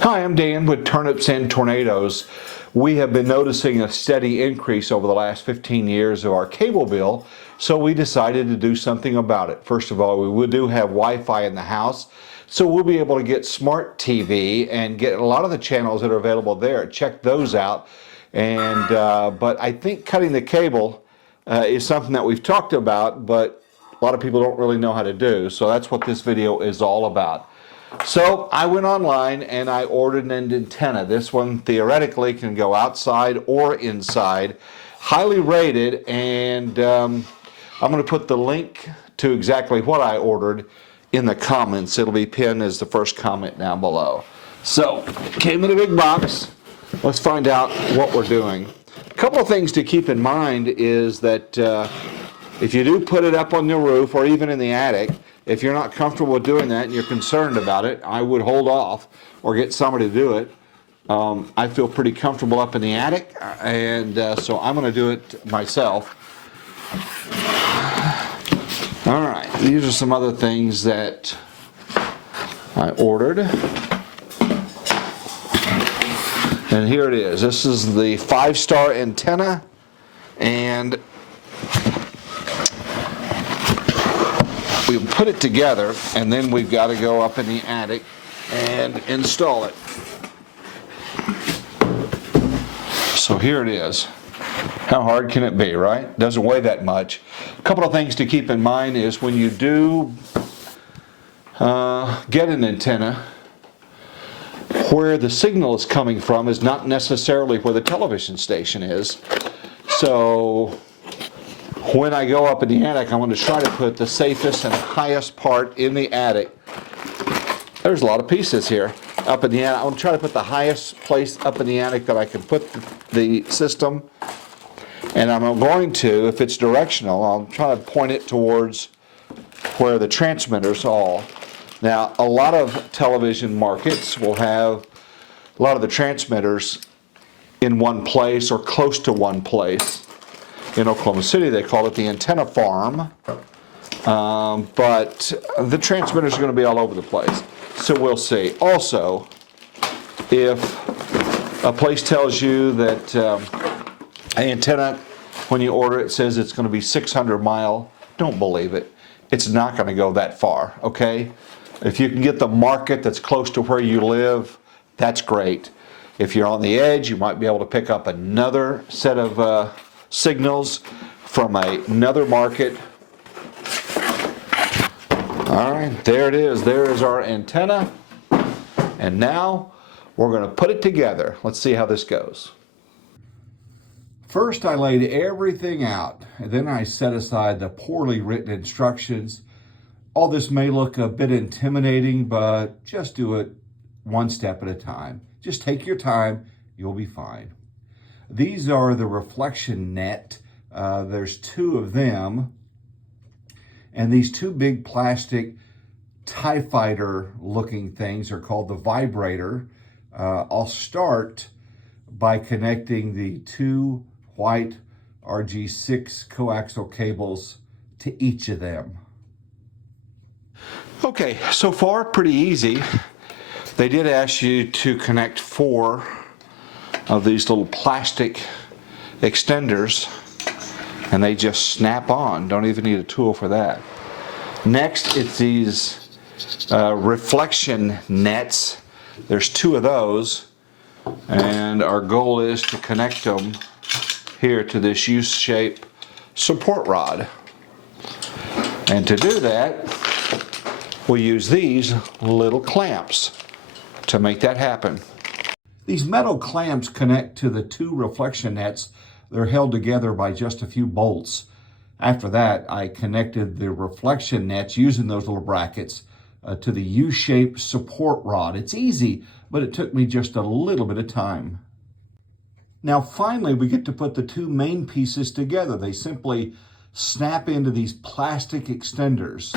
Hi, I'm Dan with Turnips and Tornadoes. We have been noticing a steady increase over the last 15 years of our cable bill, so we decided to do something about it. First of all, we do have Wi-Fi in the house, so we'll be able to get smart TV and get a lot of the channels that are available there. Check those out. But I think cutting the cable is something that we've talked about, but a lot of people don't really know how to do. So that's what this video is all about. So I went online and I ordered an antenna. This one theoretically can go outside or inside. Highly rated, and I'm going to put the link to exactly what I ordered in the comments. It'll be pinned as the first comment down below. So it came in a big box. Let's find out what we're doing. A couple of things to keep in mind is that if you do put it up on the roof or even in the attic, if you're not comfortable with doing that and you're concerned about it, I would hold off or get somebody to do it. I feel pretty comfortable up in the attic, and so I'm going to do it myself. All right, these are some other things that I ordered. And here it is. This is the 5-star antenna, and we put it together, and then we've got to go up in the attic and install it. So here it is. How hard can it be, right? Doesn't weigh that much. A couple of things to keep in mind is when you do get an antenna, where the signal is coming from is not necessarily where the television station is. So when I go up in the attic, I'm going to try to put the safest and highest part in the attic. There's a lot of pieces here up in the attic. I'm going to try to put the highest place up in the attic that I can put the system. And I'm going to, if it's directional, I'll try to point it towards where the transmitters are. Now, a lot of television markets will have a lot of the transmitters in one place or close to one place. In Oklahoma City, they call it the antenna farm, but the transmitters are going to be all over the place. So we'll see. Also, if a place tells you that an antenna, when you order it, says it's going to be 600 mile, don't believe it. It's not going to go that far, okay? If you can get the market that's close to where you live, that's great. If you're on the edge, you might be able to pick up another set of signals from another market. All right, there it is. There is our antenna. And now we're going to put it together. Let's see how this goes. First, I laid everything out, and then I set aside the poorly written instructions. All this may look a bit intimidating, but just do it one step at a time. Just take your time, you'll be fine. These are the reflection net. There's 2 of them. And these 2 big plastic TIE Fighter looking things are called the vibrator. I'll start by connecting the 2 white RG6 coaxial cables to each of them. Okay, so far pretty easy. They did ask you to connect 4 of these little plastic extenders, and they just snap on. Don't even need a tool for that. Next, it's these reflection nets. There's 2 of those, and our goal is to connect them here to this U-shape support rod. And to do that, we'll use these little clamps to make that happen. These metal clamps connect to the 2 reflection nets. They're held together by just a few bolts. After that, I connected the reflection nets using those little brackets to the U-shaped support rod. It's easy, but it took me just a little bit of time. Now finally, we get to put the 2 main pieces together. They simply snap into these plastic extenders.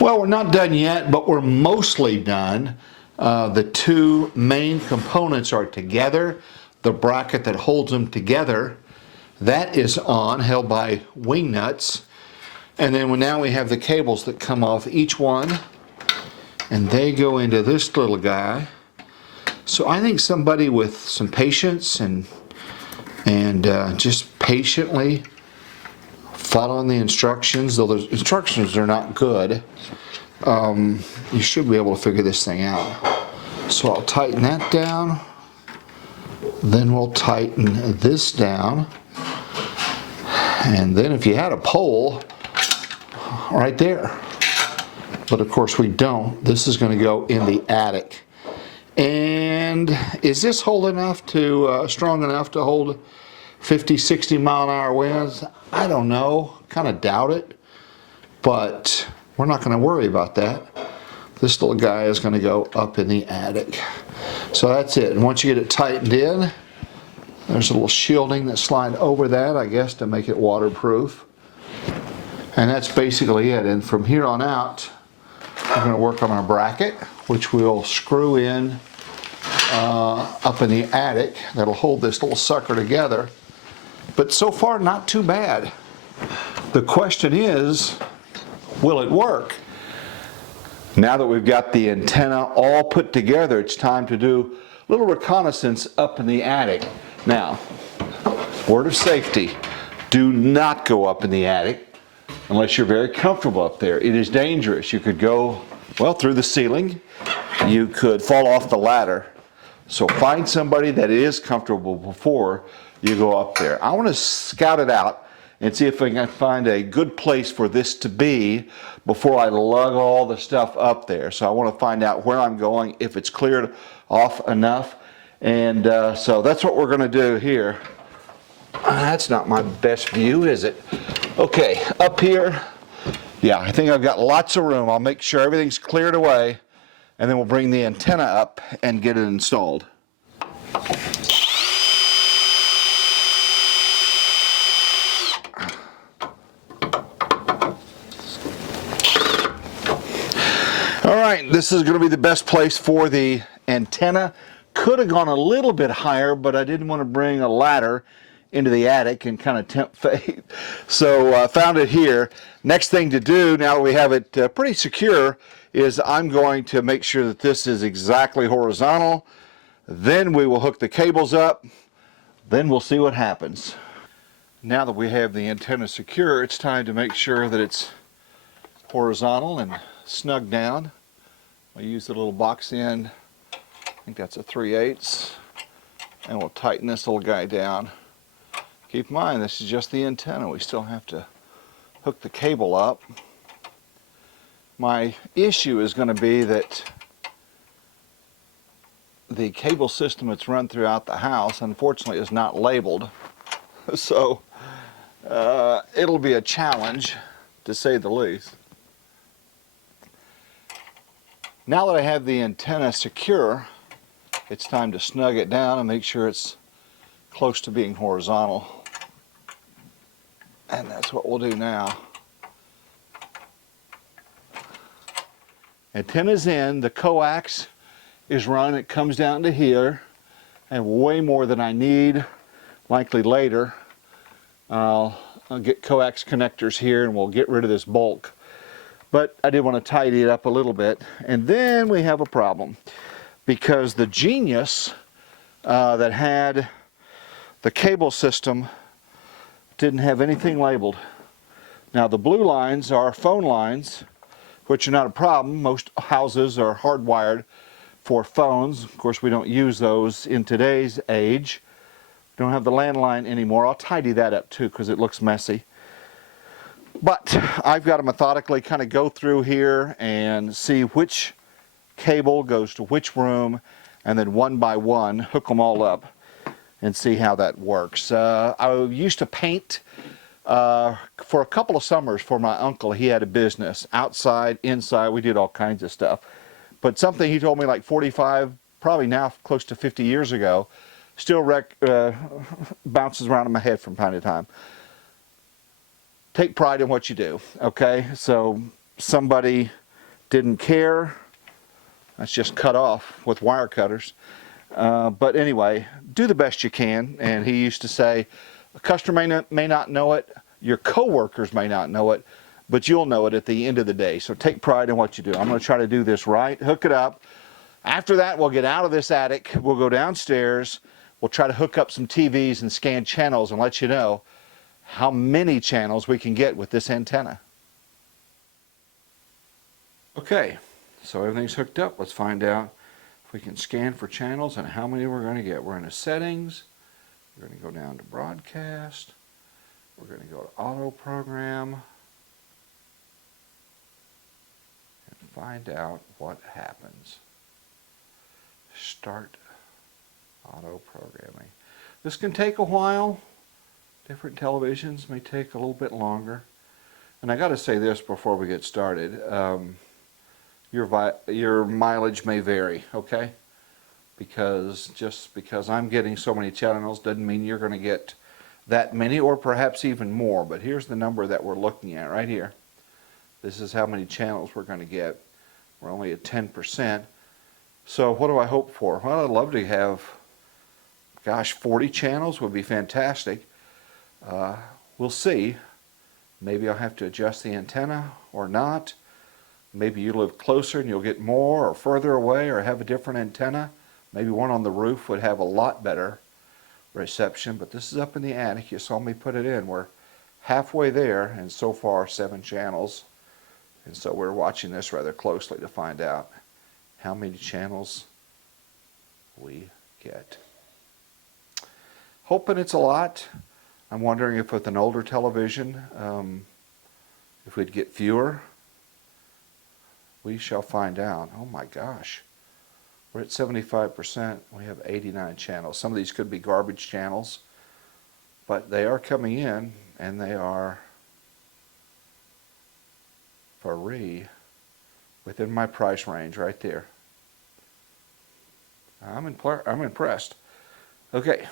Well, we're not done yet, but we're mostly done. The 2 main components are together. The bracket that holds them together, that is on, held by wing nuts. And then now we have the cables that come off each one, and they go into this little guy. So I think somebody with some patience and just patiently following the instructions, though the instructions are not good, you should be able to figure this thing out. So I'll tighten that down. Then we'll tighten this down. And then if you had a pole right there, but of course we don't. This is going to go in the attic. And is this strong enough to hold 50, 60 mile an hour winds? I don't know, kind of doubt it, but we're not going to worry about that. This little guy is going to go up in the attic. So that's it. And once you get it tightened in, there's a little shielding that slides over that, I guess, to make it waterproof. And that's basically it. And from here on out, we're going to work on our bracket, which we'll screw in up in the attic. That'll hold this little sucker together. But so far, not too bad. The question is, will it work? Now that we've got the antenna all put together, it's time to do a little reconnaissance up in the attic. Now, word of safety, do not go up in the attic unless you're very comfortable up there. It is dangerous. You could go, well, through the ceiling. You could fall off the ladder. So find somebody that is comfortable before you go up there. I want to scout it out and see if I can find a good place for this to be before I lug all the stuff up there. So I want to find out where I'm going, if it's cleared off enough. And so that's what we're going to do here. That's not my best view, is it? Okay, up here, yeah, I think I've got lots of room. I'll make sure everything's cleared away, and then we'll bring the antenna up and get it installed. All right, this is going to be the best place for the antenna. Could have gone a little bit higher, but I didn't want to bring a ladder into the attic and kind of tempt fate. So I found it here. Next thing to do, now that we have it pretty secure, is I'm going to make sure that this is exactly horizontal. Then we will hook the cables up. Then we'll see what happens. Now that we have the antenna secure, it's time to make sure that it's horizontal and snug down. I'll use the little box end. I think that's a 3/8. And we'll tighten this little guy down. Keep in mind, this is just the antenna. We still have to hook the cable up. My issue is going to be that the cable system that's run throughout the house, unfortunately, is not labeled. So it'll be a challenge, to say the least. Now that I have the antenna secure, it's time to snug it down and make sure it's close to being horizontal. And that's what we'll do now. Antenna's in, the coax is run, it comes down to here, and way more than I need, likely later. I'll get coax connectors here and we'll get rid of this bulk. But I did want to tidy it up a little bit. And then we have a problem, because the Genius that had the cable system didn't have anything labeled. Now the blue lines are phone lines, which are not a problem. Most houses are hardwired for phones. Of course, we don't use those in today's age. Don't have the landline anymore. I'll tidy that up too, because it looks messy. But I've got to methodically kind of go through here and see which cable goes to which room, and then one by one hook them all up and see how that works. I used to paint for a couple of summers for my uncle. He had a business outside, inside. We did all kinds of stuff. But something he told me like 45, probably now close to 50 years ago, still bounces around in my head from time to time. Take pride in what you do, okay? So somebody didn't care. That's just cut off with wire cutters. But anyway, do the best you can. And he used to say, a customer may not know it, your coworkers may not know it, but you'll know it at the end of the day. So take pride in what you do. I'm going to try to do this right, hook it up, After that, we'll get out of this attic, we'll go downstairs, we'll try to hook up some TVs and scan channels and let you know how many channels we can get with this antenna. Okay, so everything's hooked up. Let's find out if we can scan for channels and how many we're going to get. We're in the settings. We're going to go down to broadcast. We're going to go to auto program and find out what happens. Start auto programming. This can take a while. Different televisions may take a little bit longer. And I got to say this before we get started. Your mileage may vary, okay? Because just because I'm getting so many channels doesn't mean you're going to get that many, or perhaps even more. But here's the number that we're looking at right here. This is how many channels we're going to get. We're only at 10%. So what do I hope for? Well, I'd love to have, gosh, 40 channels would be fantastic. We'll see. Maybe I'll have to adjust the antenna or not. Maybe you live closer and you'll get more, or further away, or have a different antenna. Maybe one on the roof would have a lot better reception, but this is up in the attic. You saw me put it in. We're halfway there, and so far 7 channels. And so we're watching this rather closely to find out how many channels we get. Hoping it's a lot. I'm wondering if with an older television, if we'd get fewer. We shall find out. Oh my gosh. We're at 75%. We have 89 channels. Some of these could be garbage channels, but they are coming in, and they are free within my price range right there. I'm impressed. Okay.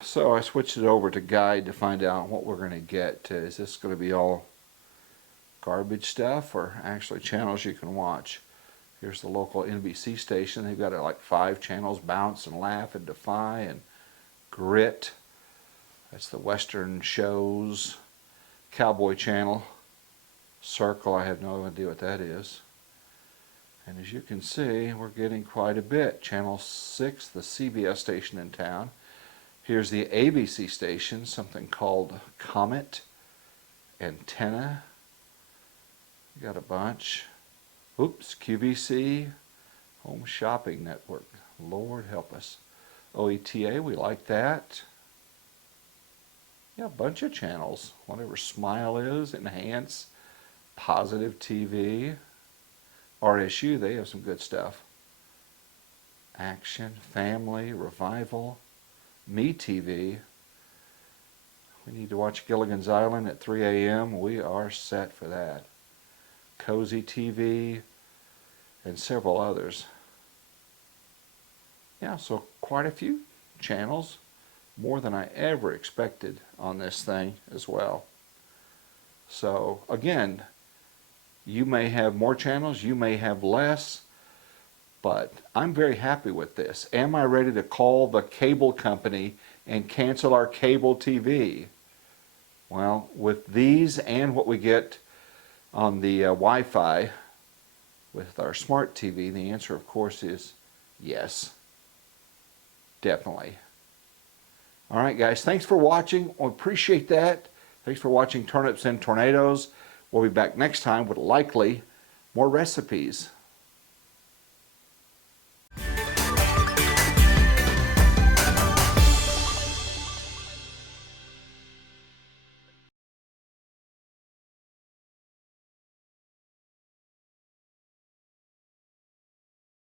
So I switched it over to guide to find out what we're going to get. Is this going to be all garbage stuff or actually channels you can watch? Here's the local NBC station. They've got like 5 channels: Bounce and Laugh and Defy and Grit. That's the Western shows. Cowboy Channel. Circle, I have no idea what that is. And as you can see, we're getting quite a bit. Channel 6, the CBS station in town. Here's the ABC station, something called Comet. Antenna. Got a bunch. Oops, QVC. Home Shopping Network. Lord help us. OETA, we like that. Yeah, a bunch of channels. Whatever Smile is, Enhance, Positive TV. RSU, they have some good stuff. Action, Family, Revival, MeTV. We need to watch Gilligan's Island at 3 a.m. We are set for that. Cozy TV, and several others. Yeah, so quite a few channels, more than I ever expected on this thing as well. So again, you may have more channels, you may have less, but I'm very happy with this. Am I ready to call the cable company and cancel our cable TV? Well, with these and what we get on the Wi-Fi with our smart TV, the answer of course is yes. Definitely. Alright guys, thanks for watching. I appreciate that. Thanks for watching Turnips and Tornadoes. We'll be back next time with likely more recipes.